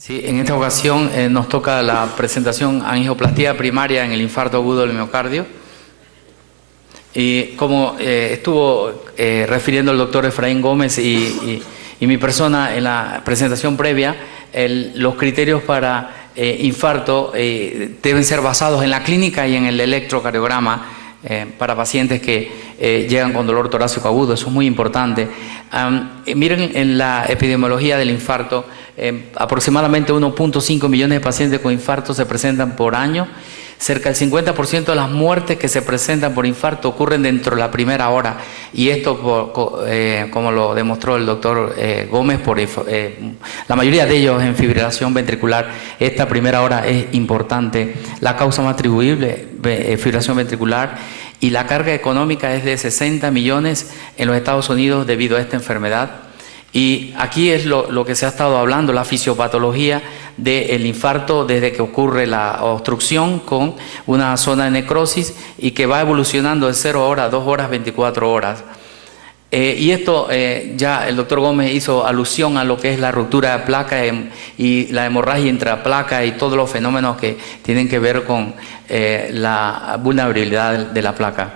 Sí, en esta ocasión nos toca la presentación angioplastía primaria en el infarto agudo del miocardio. Y como estuvo refiriendo el doctor Efraín Gómez y mi persona en la presentación previa, los criterios para infarto deben ser basados en la clínica y en el electrocardiograma para pacientes que llegan con dolor torácico agudo. Eso es muy importante. Miren, en la epidemiología del infarto, aproximadamente 1.5 millones de pacientes con infarto se presentan por año. Cerca del 50% de las muertes que se presentan por infarto ocurren dentro de la primera hora, y esto, como lo demostró el doctor Gómez, la mayoría de ellos en fibrilación ventricular. Esta primera hora es importante. La causa más atribuible, fibrilación ventricular, y la carga económica es de 60 millones en los Estados Unidos debido a esta enfermedad. Y aquí es lo que se ha estado hablando, la fisiopatología del infarto desde que ocurre la obstrucción con una zona de necrosis y que va evolucionando de 0 horas, 2 horas, 24 horas. Y esto ya el doctor Gómez hizo alusión a lo que es la ruptura de placa y la hemorragia intraplaca y todos los fenómenos que tienen que ver con la vulnerabilidad de la placa.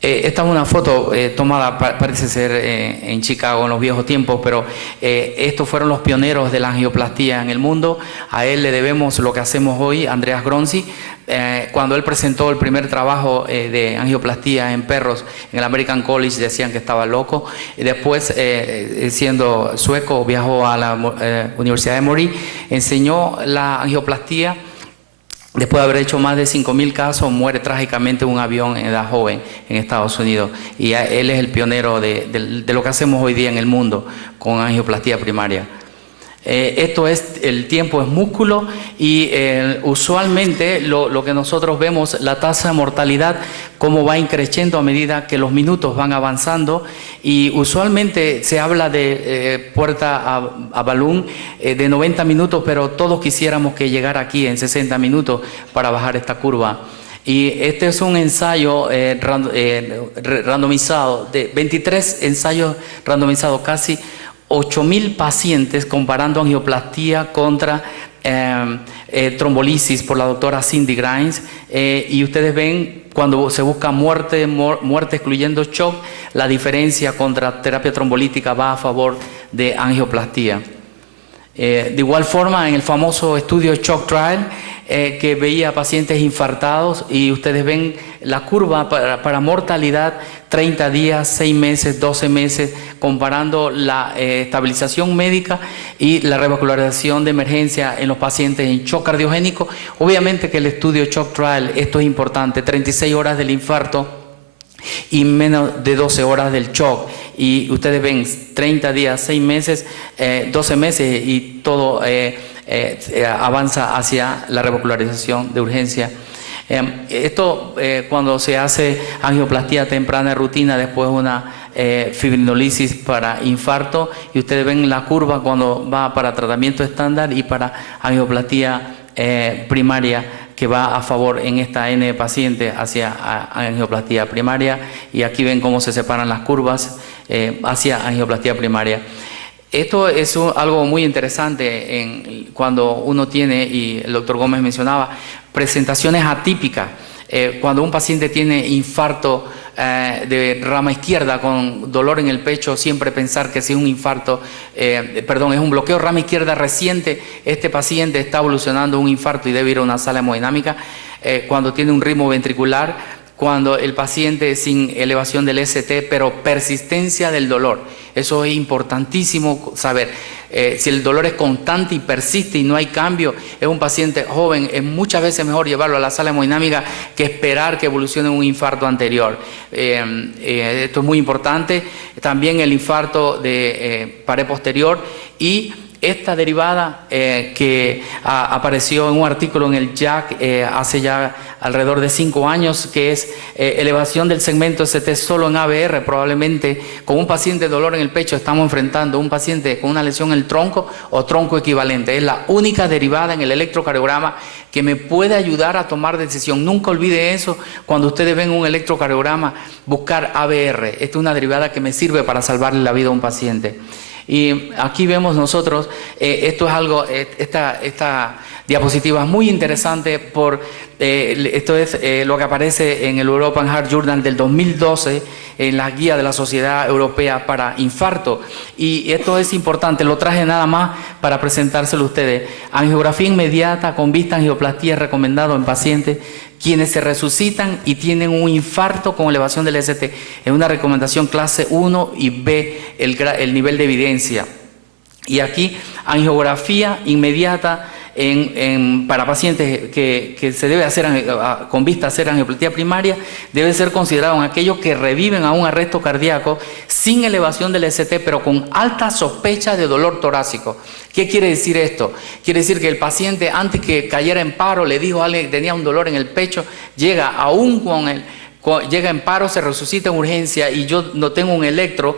Esta es una foto tomada, parece ser en Chicago en los viejos tiempos, pero estos fueron los pioneros de la angioplastía en el mundo. A él le debemos lo que hacemos hoy, Andreas Gronzi. Cuando él presentó el primer trabajo de angioplastía en perros en el American College, decían que estaba loco. Y después, siendo sueco, viajó a la Universidad de Emory, enseñó la angioplastía. Después de haber hecho más de 5.000 casos, muere trágicamente en un avión en edad joven en Estados Unidos. Y él es el pionero de lo que hacemos hoy día en el mundo con angioplastía primaria. Esto es, el tiempo es músculo y usualmente lo que nosotros vemos, la tasa de mortalidad, cómo va increciendo a medida que los minutos van avanzando, y usualmente se habla de puerta a balloon de 90 minutos, pero todos quisiéramos que llegara aquí en 60 minutos para bajar esta curva. Y este es un ensayo randomizado, de 23 ensayos randomizados, casi 8.000 pacientes comparando angioplastía contra trombolisis por la doctora Cindy Grimes, y ustedes ven cuando se busca muerte excluyendo shock, la diferencia contra terapia trombolítica va a favor de angioplastía. De igual forma, en el famoso estudio Shock Trial, que veía pacientes infartados, y ustedes ven la curva para mortalidad, 30 días, 6 meses, 12 meses, comparando la estabilización médica y la revascularización de emergencia en los pacientes en shock cardiogénico. Obviamente que el estudio Shock Trial, esto es importante, 36 horas del infarto y menos de 12 horas del shock. Y ustedes ven 30 días, 6 meses, 12 meses, y todo avanza hacia la revascularización de urgencia. Esto cuando se hace angioplastía temprana de rutina después de una fibrinolisis para infarto, y ustedes ven la curva cuando va para tratamiento estándar y para angioplastía primaria, que va a favor en esta N de pacientes hacia angioplastía primaria, y aquí ven cómo se separan las curvas hacia angioplastía primaria. Esto es algo muy interesante cuando uno tiene, y el doctor Gómez mencionaba, presentaciones atípicas. Cuando un paciente tiene infarto de rama izquierda con dolor en el pecho, siempre pensar que si es un infarto, es un bloqueo rama izquierda reciente, este paciente está evolucionando un infarto y debe ir a una sala hemodinámica. Cuando tiene un ritmo ventricular, cuando el paciente sin elevación del ST, pero persistencia del dolor. Eso es importantísimo saber. Si el dolor es constante y persiste y no hay cambio, es un paciente joven, es muchas veces mejor llevarlo a la sala hemodinámica que esperar que evolucione un infarto anterior. Esto es muy importante. También el infarto de pared posterior, y esta derivada que apareció en un artículo en el JACC hace ya alrededor de 5 años, que es elevación del segmento ST solo en ABR. Probablemente con un paciente de dolor en el pecho estamos enfrentando un paciente con una lesión en el tronco o tronco equivalente. Es la única derivada en el electrocardiograma que me puede ayudar a tomar decisión. Nunca olvide eso cuando ustedes ven un electrocardiograma, buscar ABR. Esta es una derivada que me sirve para salvarle la vida a un paciente. Y aquí vemos nosotros, esto es algo, esta diapositiva es muy interesante esto es lo que aparece en el European Heart Journal del 2012, en la guía de la Sociedad Europea para Infarto. Y esto es importante, lo traje nada más para presentárselo a ustedes. Angiografía inmediata con vista angioplastia recomendado en pacientes quienes se resucitan y tienen un infarto con elevación del ST. Es una recomendación clase 1 y B, el nivel de evidencia. Y aquí, angiografía inmediata para pacientes que se debe hacer con vista a hacer angioplastia primaria, debe ser considerado en aquellos que reviven a un arresto cardíaco sin elevación del ST, pero con alta sospecha de dolor torácico. ¿Qué quiere decir esto? Quiere decir que el paciente, antes que cayera en paro, le dijo a alguien que tenía un dolor en el pecho, llega en paro, se resucita en urgencia y yo no tengo un electro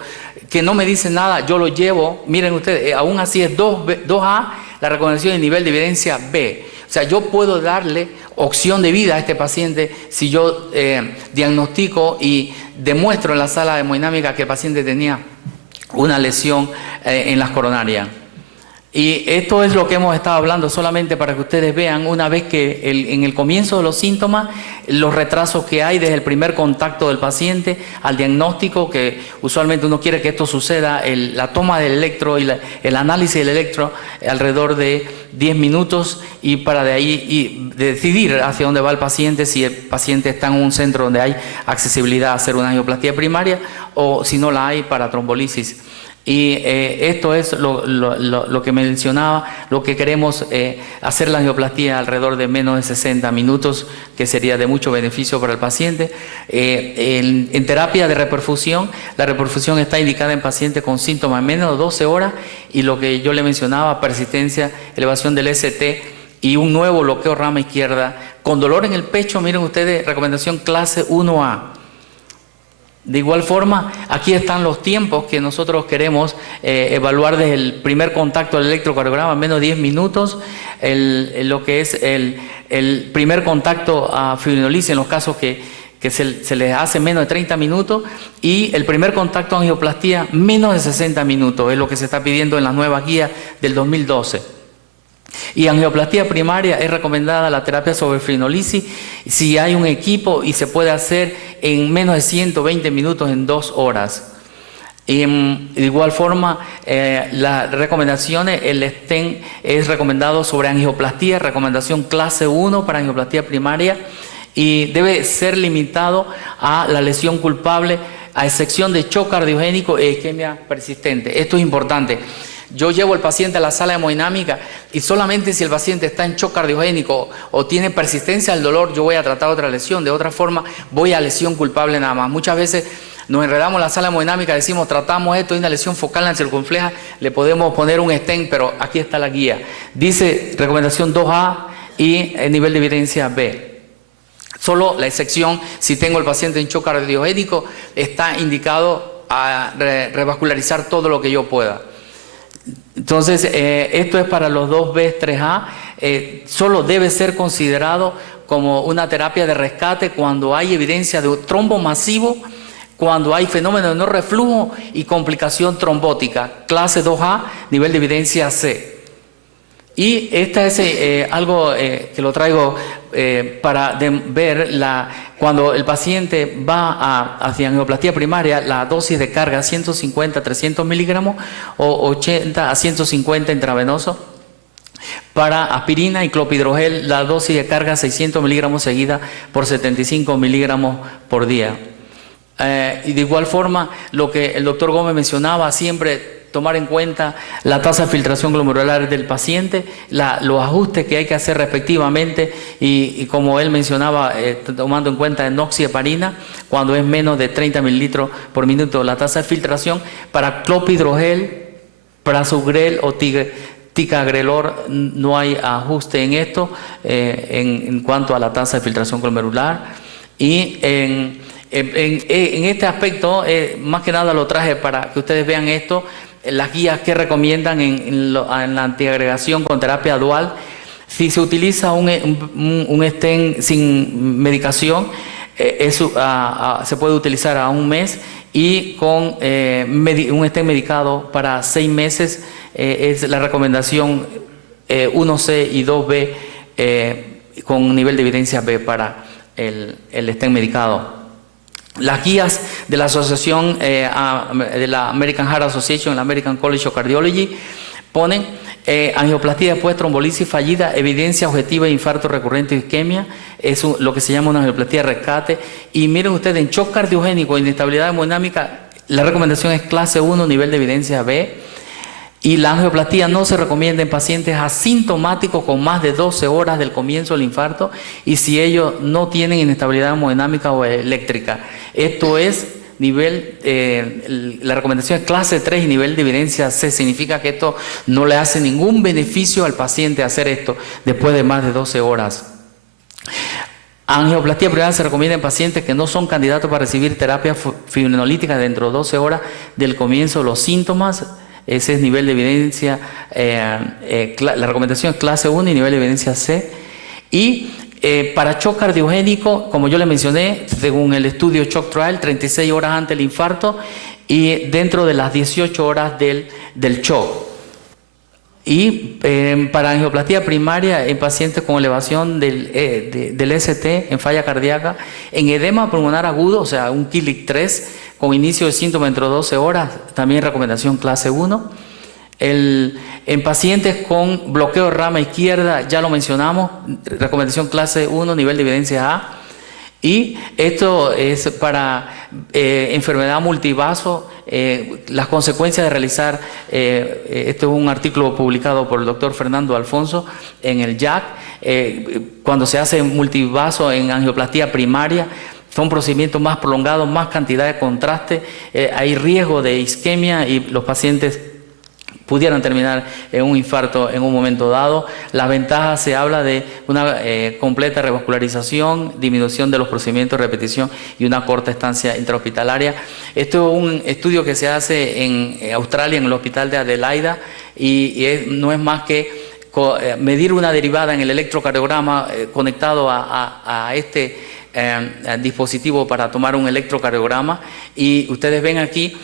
que no me dice nada, yo lo llevo, miren ustedes, aún así es 2A, la recomendación de nivel de evidencia B. O sea, yo puedo darle opción de vida a este paciente si yo diagnostico y demuestro en la sala de hemodinámica que el paciente tenía una lesión en las coronarias. Y esto es lo que hemos estado hablando, solamente para que ustedes vean, una vez que en el comienzo de los síntomas, los retrasos que hay desde el primer contacto del paciente al diagnóstico, que usualmente uno quiere que esto suceda, la toma del electro y el análisis del electro alrededor de 10 minutos y para de ahí decidir hacia dónde va el paciente, si el paciente está en un centro donde hay accesibilidad a hacer una angioplastia primaria o si no la hay para trombolisis. Y esto es lo que mencionaba, lo que queremos hacer la angioplastia alrededor de menos de 60 minutos, que sería de mucho beneficio para el paciente. En terapia de reperfusión, la reperfusión está indicada en pacientes con síntomas en menos de 12 horas y lo que yo le mencionaba, persistencia, elevación del ST y un nuevo bloqueo rama izquierda. Con dolor en el pecho, miren ustedes, recomendación clase 1A. De igual forma, aquí están los tiempos que nosotros queremos evaluar desde el primer contacto del electrocardiograma, menos de 10 minutos, lo que es el primer contacto a fibrinolisis en los casos que se les hace menos de 30 minutos y el primer contacto a angioplastía menos de 60 minutos, es lo que se está pidiendo en las nuevas guías del 2012. Y angioplastia primaria es recomendada la terapia sobre fibrinolisis si hay un equipo y se puede hacer en menos de 120 minutos en 2 horas. De igual forma, las recomendaciones, el stent es recomendado sobre angioplastia, recomendación clase 1 para angioplastia primaria y debe ser limitado a la lesión culpable a excepción de shock cardiogénico e isquemia persistente. Esto es importante. Yo llevo al paciente a la sala de hemodinámica y solamente si el paciente está en shock cardiogénico o tiene persistencia al dolor, yo voy a tratar otra lesión. De otra forma, voy a lesión culpable nada más. Muchas veces nos enredamos en la sala de hemodinámica, decimos, tratamos esto, hay una lesión focal en la circunfleja, le podemos poner un stent, pero aquí está la guía. Dice recomendación 2A y el nivel de evidencia B. Solo la excepción, si tengo el paciente en shock cardiogénico, está indicado a revascularizar todo lo que yo pueda. Entonces, esto es para los 2B, 3A, solo debe ser considerado como una terapia de rescate cuando hay evidencia de un trombo masivo, cuando hay fenómeno de no reflujo y complicación trombótica, clase 2A, nivel de evidencia C. Y esta es algo que lo traigo para ver cuando el paciente va hacia angioplastia primaria, la dosis de carga 150 a 300 miligramos o 80 a 150 intravenoso. Para aspirina y clopidogrel, la dosis de carga 600 miligramos seguida por 75 miligramos por día. Y de igual forma, lo que el doctor Gómez mencionaba, siempre tomar en cuenta la tasa de filtración glomerular del paciente, los ajustes que hay que hacer respectivamente y como él mencionaba, tomando en cuenta enoxieparina, cuando es menos de 30 mililitros por minuto la tasa de filtración, para clopidogrel, prasugrel o ticagrelor no hay ajuste en esto en cuanto a la tasa de filtración glomerular. Y en este aspecto, más que nada lo traje para que ustedes vean esto, las guías que recomiendan en la antiagregación con terapia dual. Si se utiliza un stent sin medicación, se puede utilizar a 1 mes y con un stent medicado para 6 meses. Es la recomendación 1C y 2B con nivel de evidencia B para el stent medicado. Las guías de la asociación de la American Heart Association, la American College of Cardiology, ponen angioplastia después de trombolisis fallida, evidencia objetiva de infarto recurrente y isquemia, es lo que se llama una angioplastia de rescate. Y miren ustedes, en shock cardiogénico, inestabilidad hemodinámica, la recomendación es clase 1, nivel de evidencia B. Y la angioplastia no se recomienda en pacientes asintomáticos con más de 12 horas del comienzo del infarto y si ellos no tienen inestabilidad hemodinámica o eléctrica. Esto es nivel, la recomendación es clase 3 y nivel de evidencia C. Significa que esto no le hace ningún beneficio al paciente hacer esto después de más de 12 horas. Angioplastia primaria se recomienda en pacientes que no son candidatos para recibir terapia fibrinolítica dentro de 12 horas del comienzo de los síntomas. Ese es nivel de evidencia, la recomendación es clase 1 y nivel de evidencia C. Y para shock cardiogénico, como yo le mencioné, según el estudio Shock Trial, 36 horas antes del infarto y dentro de las 18 horas del shock. Y para angioplastia primaria en pacientes con elevación del ST, en falla cardíaca, en edema pulmonar agudo, o sea, un Killick 3, con inicio de síntomas dentro de 12 horas, también recomendación clase 1. En pacientes con bloqueo de rama izquierda, ya lo mencionamos, recomendación clase 1, nivel de evidencia A. Y esto es para enfermedad multivaso, las consecuencias de realizar, esto es un artículo publicado por el doctor Fernando Alfonso en el JAC, cuando se hace multivaso en angioplastia primaria, son procedimientos más prolongados, más cantidad de contraste, hay riesgo de isquemia y los pacientes pudieran terminar en un infarto en un momento dado. Las ventajas, se habla de una completa revascularización, disminución de los procedimientos de repetición y una corta estancia intrahospitalaria. Esto es un estudio que se hace en Australia, en el hospital de Adelaida, no es más que medir una derivada en el electrocardiograma conectado a este dispositivo para tomar un electrocardiograma, y ustedes ven aquí,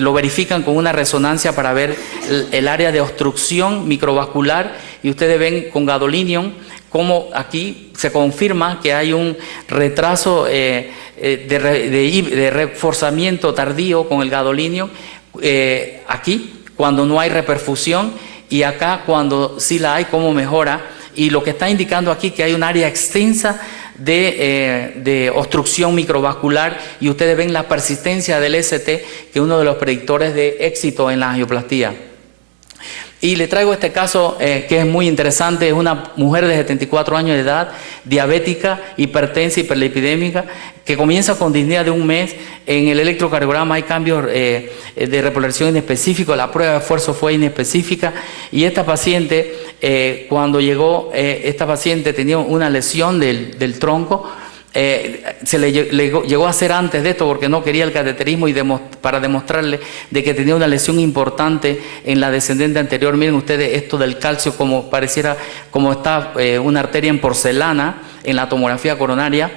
lo verifican con una resonancia para ver el área de obstrucción microvascular, y ustedes ven con gadolinium como aquí se confirma que hay un retraso de reforzamiento tardío con el gadolinium, aquí cuando no hay reperfusión, y acá cuando sí la hay, cómo mejora, y lo que está indicando aquí que hay un área extensa de obstrucción microvascular, y ustedes ven la persistencia del ST, que es uno de los predictores de éxito en la angioplastia. Y le traigo este caso que es muy interesante. Es una mujer de 74 años de edad, diabética, hipertensa, hiperlipidémica, que comienza con disnea de un mes. En el electrocardiograma hay cambios de repolarización inespecífico, la prueba de esfuerzo fue inespecífica, y esta paciente, cuando llegó, esta paciente tenía una lesión del tronco. Se le llegó a hacer antes de esto porque no quería el cateterismo, y para demostrarle de que tenía una lesión importante en la descendente anterior. Miren ustedes esto del calcio, como pareciera como está una arteria en porcelana en la tomografía coronaria,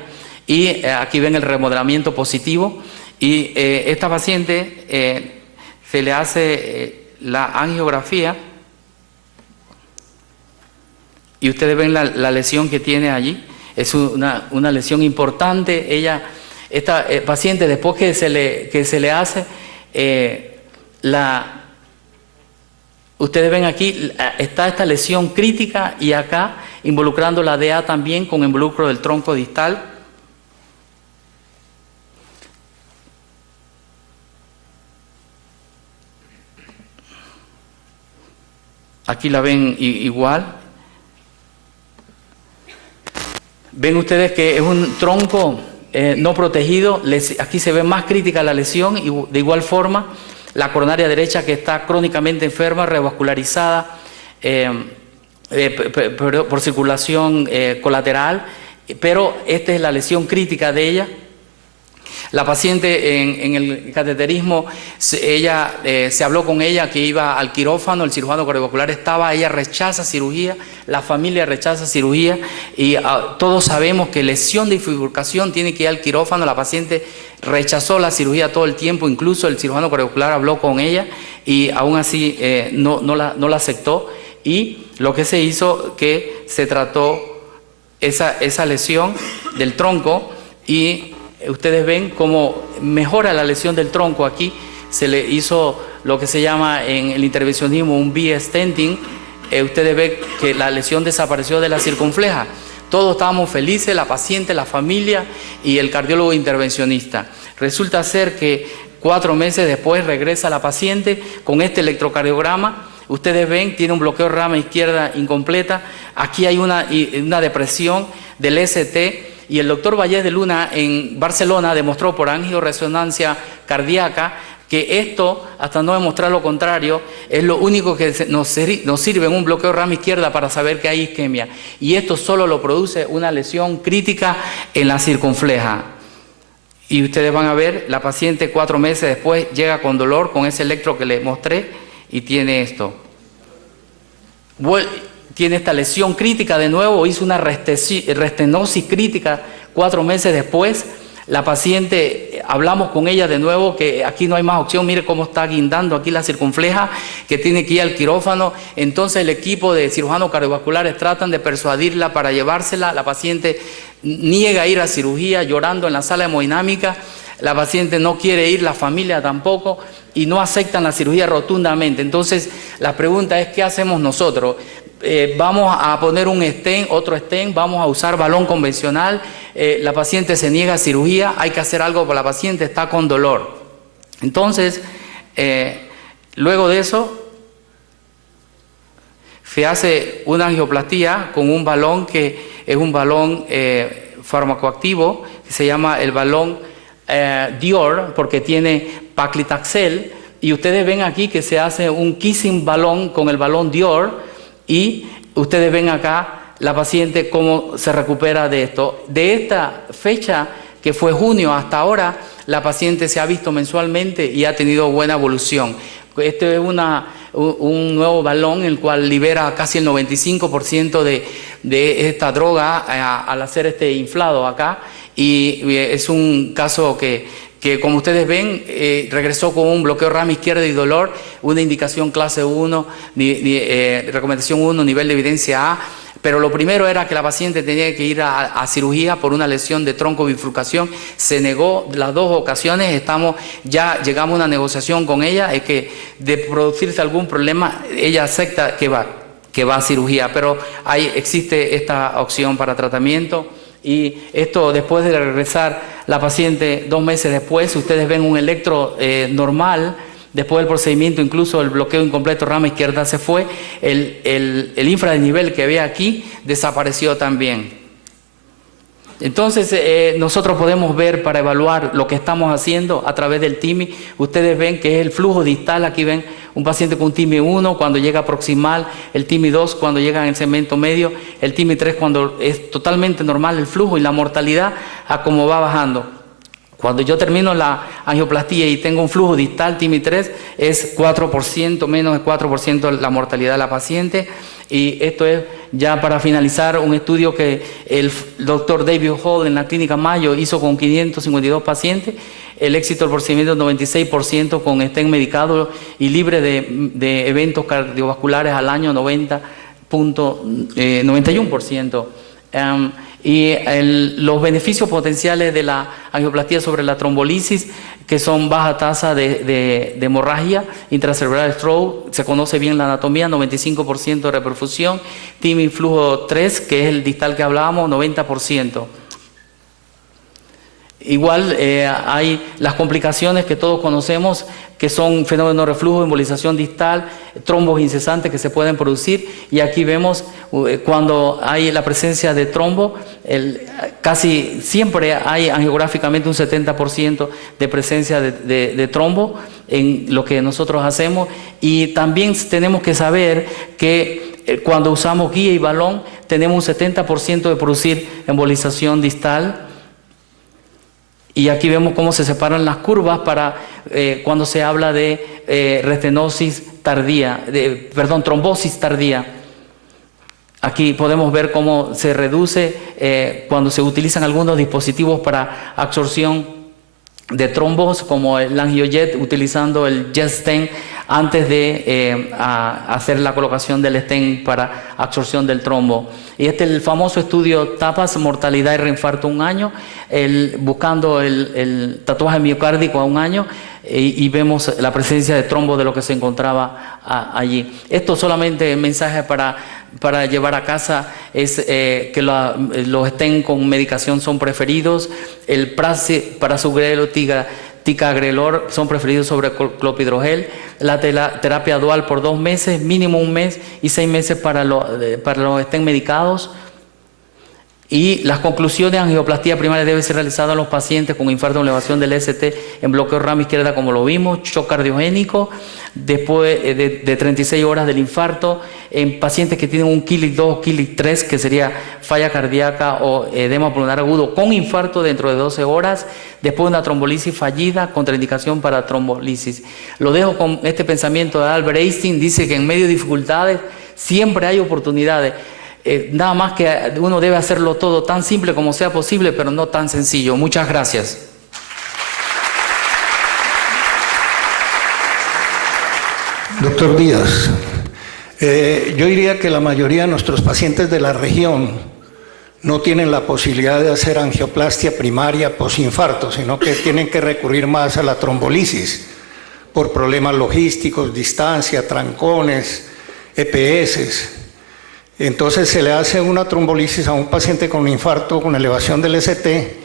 y aquí ven el remodelamiento positivo, y esta paciente se le hace la angiografía y ustedes ven la lesión que tiene allí. Es una lesión importante. Esta paciente, después que se le hace ustedes ven aquí, está esta lesión crítica, y acá involucrando la DA también con involucro del tronco distal. Aquí la ven igual. Ven ustedes que es un tronco no protegido. Aquí se ve más crítica la lesión, y de igual forma la coronaria derecha, que está crónicamente enferma, revascularizada por circulación colateral, pero esta es la lesión crítica de ella. La paciente en el cateterismo, se habló con ella que iba al quirófano, el cirujano cardiovascular estaba, ella rechaza cirugía, la familia rechaza cirugía y todos sabemos que lesión de bifurcación tiene que ir al quirófano. La paciente rechazó la cirugía todo el tiempo, incluso el cirujano cardiovascular habló con ella y aún así no la aceptó, y lo que se hizo que se trató esa lesión del tronco y ustedes ven cómo mejora la lesión del tronco. Aquí se le hizo lo que se llama en el intervencionismo un V-stenting. Ustedes ven que la lesión desapareció de la circunfleja. Todos estábamos felices, la paciente, la familia y el cardiólogo intervencionista. Resulta ser que 4 meses después regresa la paciente con este electrocardiograma. Ustedes ven, tiene un bloqueo de rama izquierda incompleta. Aquí hay una depresión del ST. Y el doctor Vallés de Luna en Barcelona demostró por angioresonancia cardíaca que esto, hasta no demostrar lo contrario, es lo único que nos sirve en un bloqueo de rama izquierda para saber que hay isquemia. Y esto solo lo produce una lesión crítica en la circunfleja. Y ustedes van a ver, la paciente 4 meses después llega con dolor, con ese electro que les mostré, y tiene esto. Tiene esta lesión crítica de nuevo, hizo una restenosis crítica 4 meses después. La paciente, hablamos con ella de nuevo que aquí no hay más opción, mire cómo está guindando aquí la circunfleja, que tiene que ir al quirófano. Entonces el equipo de cirujanos cardiovasculares tratan de persuadirla para llevársela. La paciente niega a ir a cirugía llorando en la sala hemodinámica. La paciente no quiere ir, la familia tampoco, y no aceptan la cirugía rotundamente. Entonces la pregunta es, ¿qué hacemos nosotros? Vamos a poner un stent, otro stent, vamos a usar balón convencional, la paciente se niega a cirugía, hay que hacer algo porque la paciente está con dolor. Entonces, luego de eso, se hace una angioplastía con un balón que es un balón farmacoactivo, que se llama el balón Dior, porque tiene paclitaxel, y ustedes ven aquí que se hace un kissing balón con el balón Dior. Y ustedes ven acá la paciente cómo se recupera de esto. De esta fecha, que fue junio, hasta ahora, la paciente se ha visto mensualmente y ha tenido buena evolución. Este es un nuevo balón en el cual libera casi el 95% de esta droga al hacer este inflado acá. Y es un caso que como ustedes ven, regresó con un bloqueo rama izquierda y dolor, una indicación clase 1, recomendación 1, nivel de evidencia A, pero lo primero era que la paciente tenía que ir a cirugía por una lesión de tronco bifurcación. Se negó las 2 ocasiones, ya llegamos a una negociación con ella, es que de producirse algún problema, ella acepta que va a cirugía, pero existe esta opción para tratamiento. Y esto después de regresar la paciente 2 meses después, ustedes ven un electro normal, después del procedimiento incluso el bloqueo incompleto rama izquierda se fue, el infradesnivel que ve aquí desapareció también. Entonces nosotros podemos ver para evaluar lo que estamos haciendo a través del TIMI. Ustedes ven que es el flujo distal, aquí ven un paciente con TIMI 1 cuando llega proximal, el TIMI 2 cuando llega en el segmento medio, el TIMI 3 cuando es totalmente normal el flujo y la mortalidad a cómo va bajando. Cuando yo termino la angioplastía y tengo un flujo distal TIMI 3 es 4%, menos de 4% la mortalidad de la paciente. Y esto es ya para finalizar un estudio que el doctor David Hall en la clínica Mayo hizo con 552 pacientes. El éxito del procedimiento es 96% con stent medicado y libre de eventos cardiovasculares al año 91%. Y los beneficios potenciales de la angioplastía sobre la trombolisis, que son baja tasa de hemorragia intracerebral stroke, se conoce bien la anatomía, 95% de reperfusión, TIMI flujo 3, que es el distal que hablábamos, 90%. Igual hay las complicaciones que todos conocemos, que son fenómenos de reflujo, embolización distal, trombos incesantes que se pueden producir, y aquí vemos cuando hay la presencia de trombo, casi siempre hay angiográficamente un 70% de presencia de trombo en lo que nosotros hacemos, y también tenemos que saber que cuando usamos guía y balón tenemos un 70% de producir embolización distal. Y aquí vemos cómo se separan las curvas para cuando se habla de restenosis tardía, trombosis tardía. Aquí podemos ver cómo se reduce cuando se utilizan algunos dispositivos para absorción de trombos, como el angiojet, utilizando el JetStent antes de hacer la colocación del stent para absorción del trombo. Y este es el famoso estudio TAPAS, mortalidad y reinfarto a un año, buscando el tatuaje miocárdico a un año, y vemos la presencia de trombo de lo que se encontraba allí. Esto solamente mensaje para llevar a casa es que los stent con medicación son preferidos. El prasugrel, ticagrelor son preferidos sobre clopidogrel. La terapia dual por 2 meses, mínimo 1 mes, y 6 meses para los stent medicados. Y las conclusiones: angioplastía primaria debe ser realizada en los pacientes con infarto o elevación del ST en bloqueo rama izquierda, como lo vimos, shock cardiogénico, después de 36 horas del infarto, en pacientes que tienen un Kilic 2 o Kilic 3, que sería falla cardíaca o edema pulmonar agudo con infarto dentro de 12 horas, después de una trombolisis fallida, contraindicación para trombolisis. Lo dejo con este pensamiento de Albert Einstein: dice que en medio de dificultades siempre hay oportunidades. Nada más que uno debe hacerlo todo tan simple como sea posible, pero no tan sencillo. Muchas gracias. Doctor Díaz, yo diría que la mayoría de nuestros pacientes de la región no tienen la posibilidad de hacer angioplastia primaria posinfarto, sino que tienen que recurrir más a la trombolisis por problemas logísticos, distancia, trancones, EPS. Entonces se le hace una trombolisis a un paciente con infarto con elevación del ST.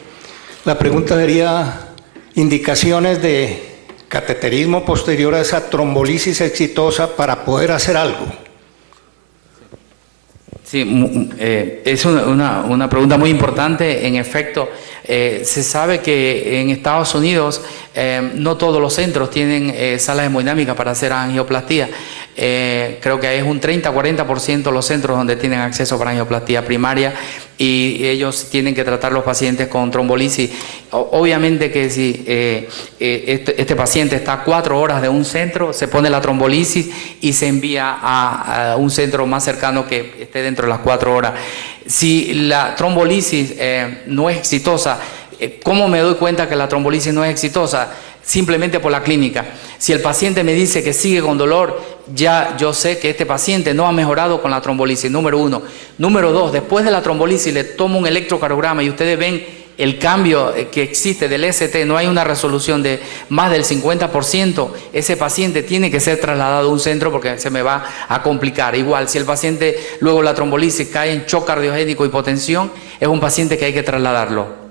La pregunta sería: indicaciones de cateterismo posterior a esa trombolisis exitosa para poder hacer algo. Sí, es una pregunta muy importante. En efecto, se sabe que en Estados Unidos no todos los centros tienen salas hemodinámicas para hacer angioplastía. Creo que es un 30-40% los centros donde tienen acceso para angioplastía primaria, y ellos tienen que tratar los pacientes con trombolisis. Obviamente que si este paciente está a 4 horas de un centro, se pone la trombolisis y se envía a un centro más cercano que esté dentro de las 4 horas. Si la trombolisis no es exitosa, ¿cómo me doy cuenta que la trombolisis no es exitosa? Simplemente por la clínica. Si el paciente me dice que sigue con dolor, ya yo sé que este paciente no ha mejorado con la trombolisis, número 1. Número 2, después de la trombolisis le tomo un electrocardiograma y ustedes ven el cambio que existe del ST, no hay una resolución de más del 50%, ese paciente tiene que ser trasladado a un centro porque se me va a complicar. Igual, si el paciente luego la trombolisis cae en shock cardiogénico, hipotensión, es un paciente que hay que trasladarlo.